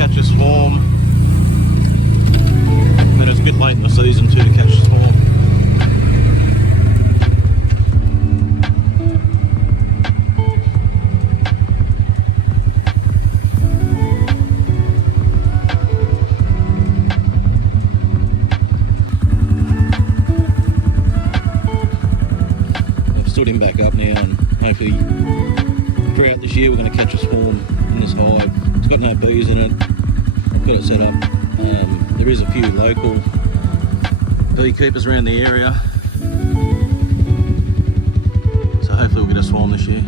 catch a swarm. And then it's a bit late in the season too to catch a swarm. I've stood him back up now, and hopefully throughout this year we're going to catch a swarm in this hive. It's got no bees in it. I've got it set up. There is a few local beekeepers around the area, so hopefully we'll get a swarm this year.